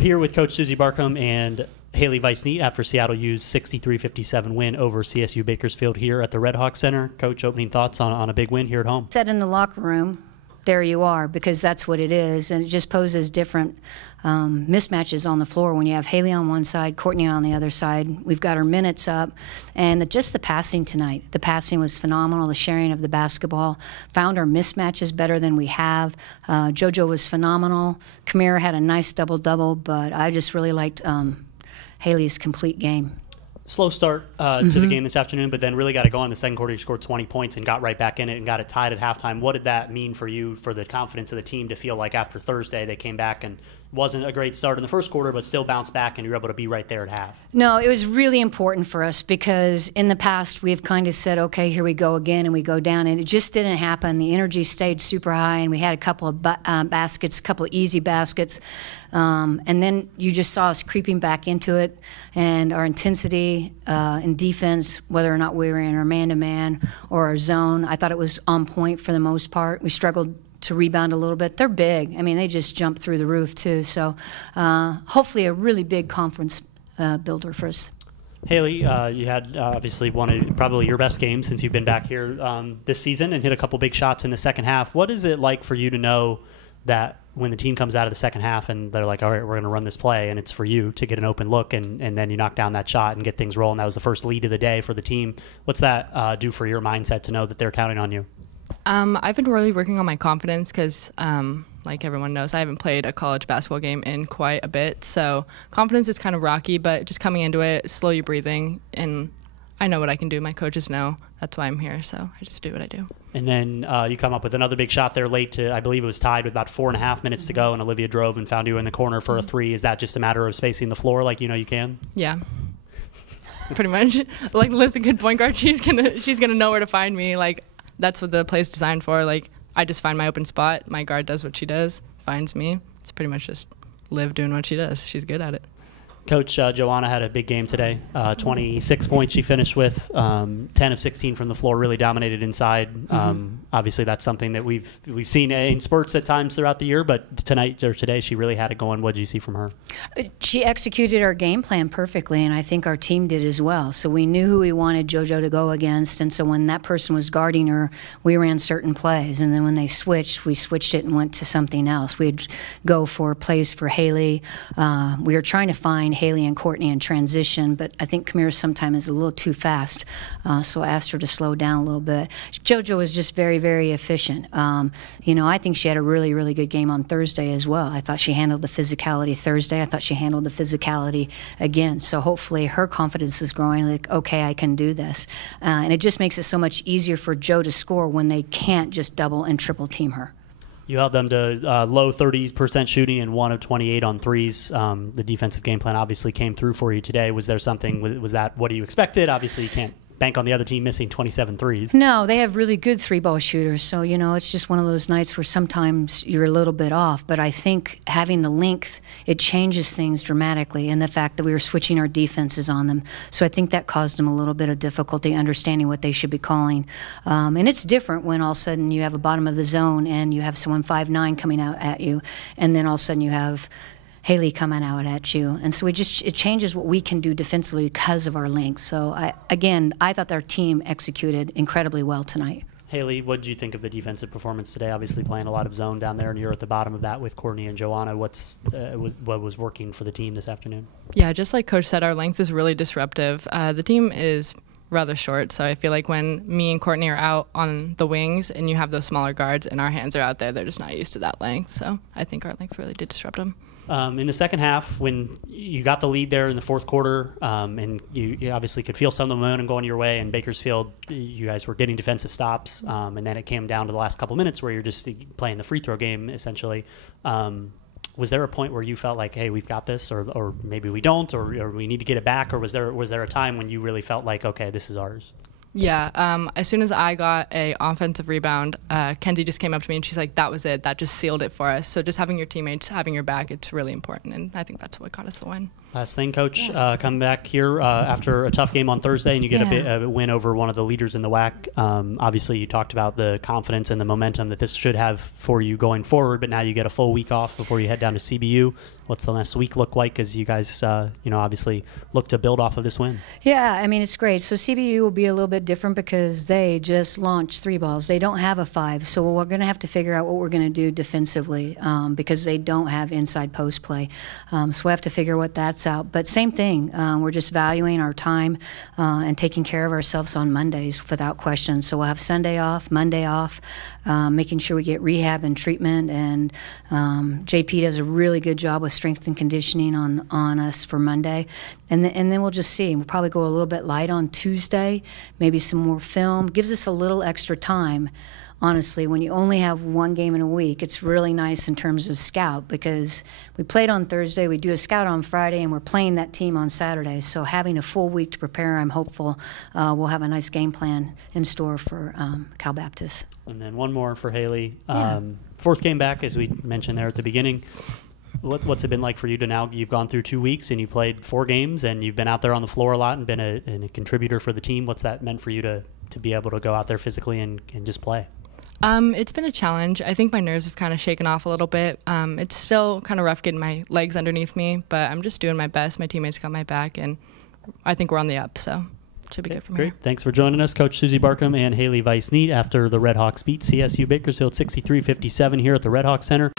Here with Coach Suzy Barcomb and Hailey Vice-Neat after Seattle U's 63-57 win over CSU Bakersfield here at the Redhawk Center. Coach, opening thoughts on a big win here at home? Said in the locker room, there you are, because that's what it is, and it just poses different mismatches on the floor when you have Hailey on one side, Courtney on the other side. We've got our minutes up, and just the passing tonight. The passing was phenomenal, the sharing of the basketball. Found our mismatches better than we have. JoJo was phenomenal. Kamira had a nice double-double, but I just really liked Hailey's complete game. Slow start to the game this afternoon, but then really got to go in the second quarter. You scored 20 points and got right back in it and got it tied at halftime. What did that mean for you, for the confidence of the team, to feel like after Thursday they came back and wasn't a great start in the first quarter, but still bounced back and you were able to be right there at half? No, it was really important for us because in the past we've kind of said, okay, here we go again, and we go down, and it just didn't happen. The energy stayed super high, and we had a couple of baskets, a couple of easy baskets, and then you just saw us creeping back into it, and our intensity in defense, whether or not we were in our man-to-man or our zone, I thought it was on point for the most part. We struggled to rebound a little bit. They're big. I mean, they just jump through the roof too. So hopefully a really big conference builder for us. Hailey, you had obviously one of probably your best games since you've been back here this season and hit a couple big shots in the second half. What is it like for you to know that when the team comes out of the second half and they're like, all right, we're going to run this play, and it's for you to get an open look, and then you knock down that shot and get things rolling? That was the first lead of the day for the team. What's that do for your mindset to know that they're counting on you? I've been really working on my confidence because, like everyone knows, I haven't played a college basketball game in quite a bit. So confidence is kind of rocky, but just coming into it, slowly breathing, and I know what I can do. My coaches know. That's why I'm here, so I just do what I do. And then you come up with another big shot there late to, I believe it was tied with about 4.5 minutes to go, and Olivia drove and found you in the corner for a three. Is that just a matter of spacing the floor like you know you can? Yeah. Pretty much. Like Liv's a good point guard. She's gonna know where to find me. Like, that's what the play's designed for. Like, I just find my open spot. My guard does what she does, finds me. It's pretty much just Liv doing what she does. She's good at it. Coach, Joanna had a big game today. 26 points she finished with, 10 of 16 from the floor, really dominated inside. Obviously, that's something that we've seen in spurts at times throughout the year, but today she really had it going. What did you see from her? She executed our game plan perfectly, and I think our team did as well. So we knew who we wanted JoJo to go against, and so when that person was guarding her, we ran certain plays. And then when they switched, we switched it and went to something else. We'd go for plays for Hailey. We were trying to find Hailey and Courtney in transition, but I think Kamira sometimes is a little too fast, so I asked her to slow down a little bit. JoJo was just very, very efficient. I think she had a really, really good game on Thursday as well. I thought she handled the physicality Thursday. I thought she handled the physicality again, so hopefully her confidence is growing, like, okay, I can do this. And it just makes it so much easier for Jo to score when they can't just double and triple team her. You held them to low 30% shooting and 1 of 28 on threes. The defensive game plan obviously came through for you today. Was there something, was that what you expected? Obviously, you can't bank on the other team missing 27 threes. No, they have really good three-ball shooters. So, it's just one of those nights where sometimes you're a little bit off. But I think having the length, it changes things dramatically, and the fact that we were switching our defenses on them. So I think that caused them a little bit of difficulty understanding what they should be calling. And it's different when all of a sudden you have a bottom of the zone and you have someone 5'9" coming out at you, and then all of a sudden you have Hailey coming out at you. And so it changes what we can do defensively because of our length. So, I thought our team executed incredibly well tonight. Hailey, what did you think of the defensive performance today? Obviously playing a lot of zone down there, and you're at the bottom of that with Courtney and Joanna. What was working for the team this afternoon? Yeah, just like Coach said, our length is really disruptive. The team is rather short, so I feel like when me and Courtney are out on the wings and you have those smaller guards and our hands are out there, they're just not used to that length. So I think our length really did disrupt them. In the second half, when you got the lead there in the fourth quarter, and you obviously could feel some of the momentum going your way, and Bakersfield, you guys were getting defensive stops, and then it came down to the last couple minutes where you're just playing the free throw game, essentially. Was there a point where you felt like, hey, we've got this, or maybe we don't, or we need to get it back, or was there a time when you really felt like, okay, this is ours? Yeah, as soon as I got a offensive rebound, Kenzie just came up to me and she's like, that was it. That just sealed it for us. So just having your teammates, having your back, it's really important, and I think that's what got us the win. Last thing, Coach, come back here after a tough game on Thursday, and you get a win over one of the leaders in the WAC. Obviously, you talked about the confidence and the momentum that this should have for you going forward, but now you get a full week off before you head down to CBU. what's the next week look like as you guys, obviously look to build off of this win? Yeah, I mean, it's great. So CBU will be a little bit different because they just launched 3 balls. They don't have a 5. So we're going to have to figure out what we're going to do defensively because they don't have inside post play. So we have to figure what that's out. But same thing. We're just valuing our time and taking care of ourselves on Mondays without question. So we'll have Sunday off, Monday off, making sure we get rehab and treatment. And JP does a really good job with strength and conditioning on us for Monday. And then we'll just see. We'll probably go a little bit light on Tuesday, maybe some more film. Gives us a little extra time. Honestly, when you only have 1 game in a week, it's really nice in terms of scout because we played on Thursday, we do a scout on Friday, and we're playing that team on Saturday. So having a full week to prepare, I'm hopeful we'll have a nice game plan in store for Cal Baptist. And then one more for Hailey. 4th game back, as we mentioned there at the beginning. What's it been like for you to now? You've gone through 2 weeks and you played 4 games and you've been out there on the floor a lot and been a contributor for the team. What's that meant for you to be able to go out there physically and just play? It's been a challenge. I think my nerves have kind of shaken off a little bit. It's still kind of rough getting my legs underneath me, but I'm just doing my best. My teammates got my back, and I think we're on the up, so should be good from here. Thanks for joining us, Coach Suzy Barcomb and Hailey Vice-Neat, after the Redhawks beat CSU Bakersfield 63-57 here at the Redhawk Center.